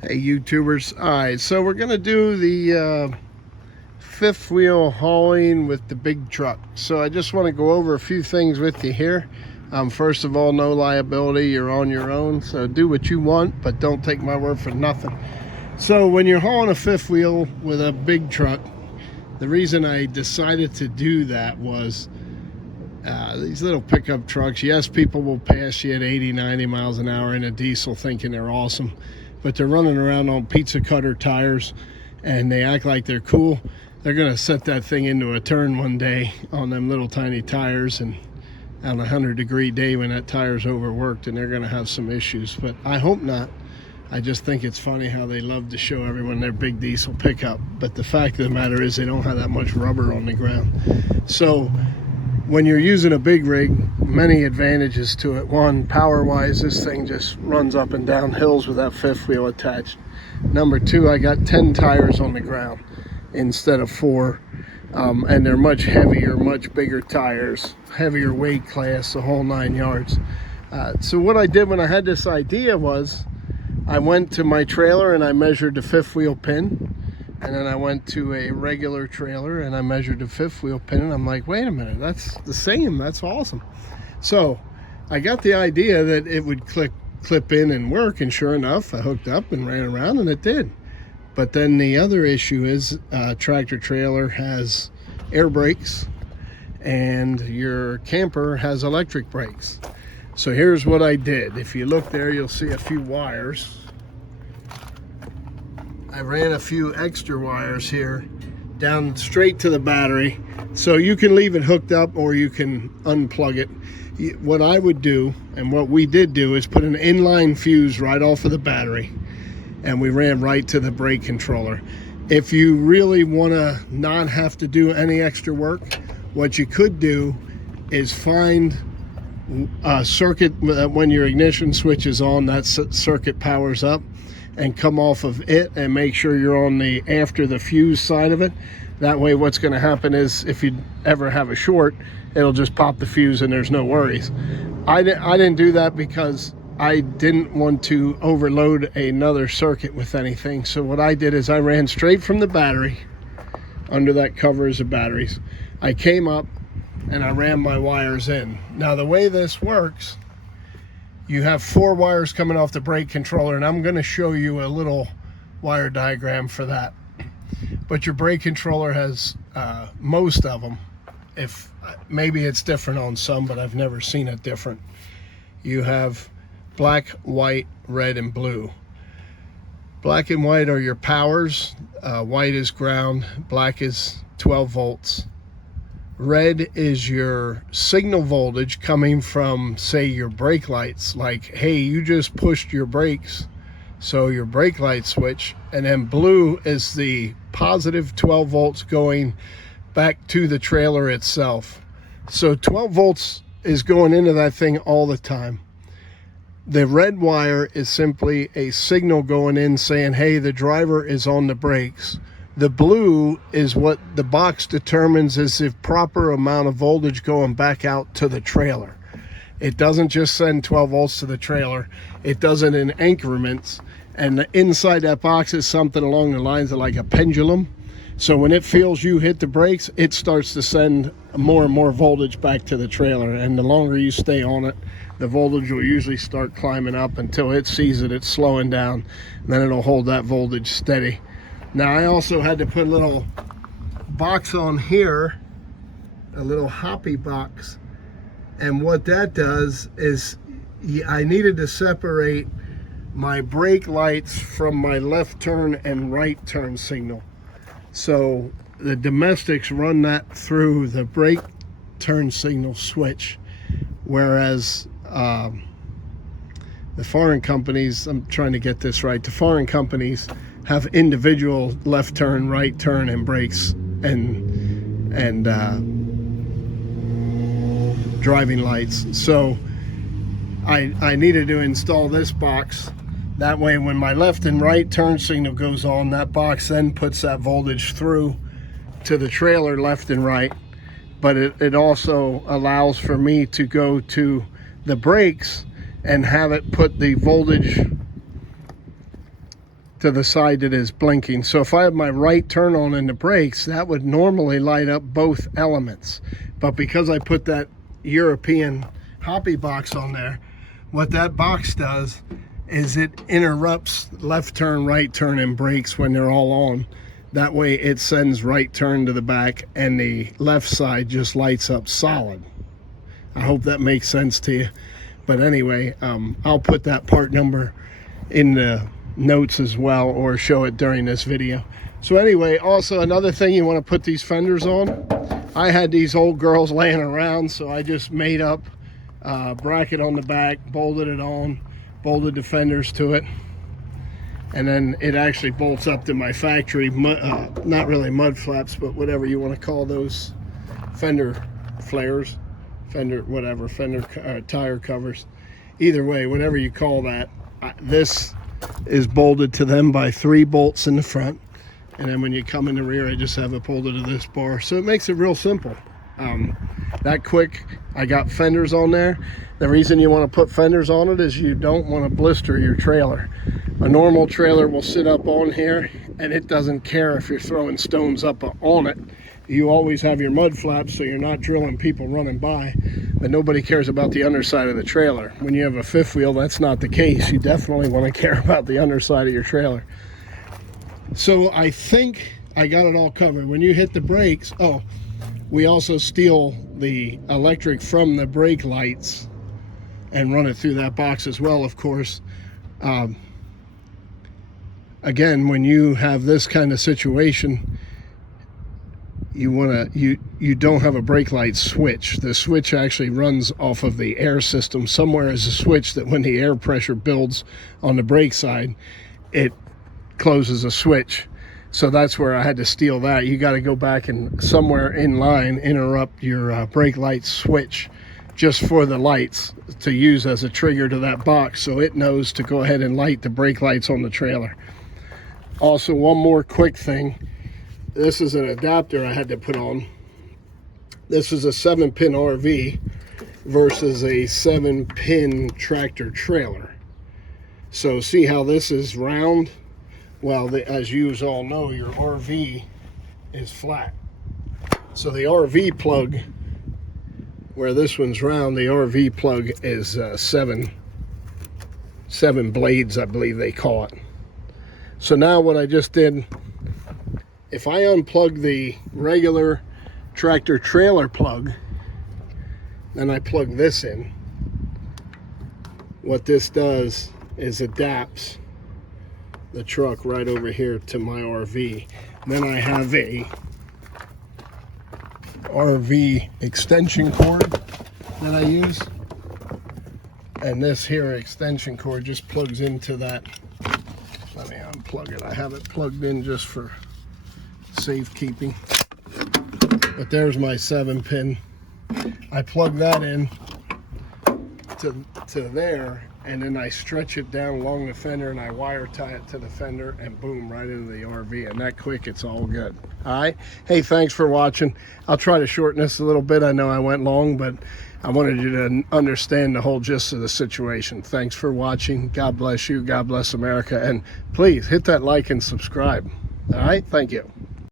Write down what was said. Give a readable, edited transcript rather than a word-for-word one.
Hey YouTubers, alright, so we're gonna do the fifth wheel hauling with the big truck. So I just want to go over a few things with you here. First of all, no liability, you're on your own, so do what you want, but don't take my word for nothing. So when you're hauling a fifth wheel with a big truck, the reason I decided to do that was these little pickup trucks, yes, people will pass you at 80, 90 miles an hour in a diesel thinking they're awesome, but they're running around on pizza cutter tires and they act like they're cool. They're going to set that thing into a turn one day on them little tiny tires, and on a 100-degree day when that tire's overworked, and they're going to have some issues. But I hope not. I just think it's funny how they love to show everyone their big diesel pickup, but the fact of the matter is they don't have that much rubber on the ground. So when you're using a big rig, many advantages to it. One, power wise, this thing just runs up and down hills with that fifth wheel attached. Number two, I got 10 tires on the ground instead of 4, and they're much heavier, much bigger tires, heavier weight class, the whole 9 yards. So what I did when I had this idea was I went to my trailer and I measured the fifth wheel pin, and then I went to a regular trailer and I measured the fifth wheel pin, and I'm like, wait a minute, that's the same. That's awesome. So I got the idea that it would clip in and work, and sure enough, I hooked up and ran around and it did. But then the other issue is tractor trailer has air brakes and your camper has electric brakes. So here's what I did. If you look there, you'll see a few wires. I ran a few extra wires here down straight to the battery, so you can leave it hooked up or you can unplug it. What I would do, and what we did do, is put an inline fuse right off of the battery, and we ran right to the brake controller. If you really want to not have to do any extra work, what you could do is find a circuit when your ignition switch is on, that circuit powers up, and come off of it and make sure you're on the after the fuse side of it. That way what's going to happen is if you ever have a short, it'll just pop the fuse and there's no worries. I didn't do that because I didn't want to overload another circuit with anything. So what I did is I ran straight from the battery. Under that cover is the batteries. I came up and I ran my wires in. Now the way this works, you have 4 wires coming off the brake controller, and I'm going to show you a little wire diagram for that. But your brake controller has most of them. If maybe it's different on some, but I've never seen it different. You have black, white, red, and blue. Black and white are your powers. White is ground. Black is 12 volts. Red is your signal voltage coming from, say, your brake lights. Like, hey, you just pushed your brakes, so your brake light switch. And then blue is the positive 12 volts going back to the trailer itself. So 12 volts is going into that thing all the time. The red wire is simply a signal going in saying, hey, the driver is on the brakes. The blue is what the box determines is the proper amount of voltage going back out to the trailer. It doesn't just send 12 volts to the trailer. It does it in increments. And inside that box is something along the lines of like a pendulum. So when it feels you hit the brakes, it starts to send more and more voltage back to the trailer. And the longer you stay on it, the voltage will usually start climbing up until it sees it, it's slowing down. And then it'll hold that voltage steady. Now I also had to put a little box on here, a little hoppy box, and what that does is I needed to separate my brake lights from my left turn and right turn signal. So the domestics run that through the brake turn signal switch, whereas the foreign companies, I'm trying to get this right, the foreign companies have individual left turn, right turn, and brakes and driving lights. So I needed to install this box. That way when my left and right turn signal goes on, that box then puts that voltage through to the trailer left and right. But it also allows for me to go to the brakes and have it put the voltage to the side that is blinking. So if I have my right turn on in the brakes, that would normally light up both elements. But because I put that European Hoppy box on there, what that box does is it interrupts left turn, right turn, and brakes when they're all on. That way it sends right turn to the back and the left side just lights up solid. I hope that makes sense to you. But anyway, I'll put that part number in the notes as well, or show it during this video. So anyway, also another thing, you want to put these fenders on. I had these old girls laying around, so I just made up a bracket on the back, bolted it on, bolted the fenders to it, and then it actually bolts up to my factory not really mud flaps, but whatever you want to call those, fender flares, fender whatever, fender tire covers, either way, whatever you call that. This is bolted to them by 3 bolts in the front, and then when you come in the rear I just have it bolted to this bar, so it makes it real simple. That quick. I got fenders on there. The reason you want to put fenders on it is you don't want to blister your trailer. A normal trailer will sit up on here and it doesn't care if you're throwing stones up on it. You always have your mud flaps so you're not drilling people running by, but nobody cares about the underside of the trailer. When you have a fifth wheel, that's not the case. You definitely want to care about the underside of your trailer. So I think I got it all covered. When you hit the brakes, oh, we also steal the electric from the brake lights and run it through that box as well, of course. Again, when you have this kind of situation, you don't have a brake light switch. The switch actually runs off of the air system. Somewhere is a switch that when the air pressure builds on the brake side, it closes a switch. So that's where I had to steal that. You got to go back and somewhere in line interrupt your brake light switch just for the lights to use as a trigger to that box, so it knows to go ahead and light the brake lights on the trailer. Also, one more quick thing. This is an adapter I had to put on. This is a 7-pin RV versus a 7-pin tractor trailer. So see how this is round? Well, as you all know, your RV is flat. So the RV plug, where this one's round, the RV plug is seven blades, I believe they call it. So now what I just did, if I unplug the regular tractor trailer plug, then I plug this in, what this does is adapts the truck right over here to my RV. Then I have a RV extension cord that I use, and this here extension cord just plugs into that. Let me unplug it. I have it plugged in just for safekeeping. But there's my 7-pin. I plug that in to there, and then I stretch it down along the fender and I wire tie it to the fender, and boom, right into the RV. And that quick, it's all good. All right. Hey, thanks for watching. I'll try to shorten this a little bit. I know I went long, but I wanted you to understand the whole gist of the situation. Thanks for watching. God bless you. God bless America. And please hit that like and subscribe. All right. Thank you.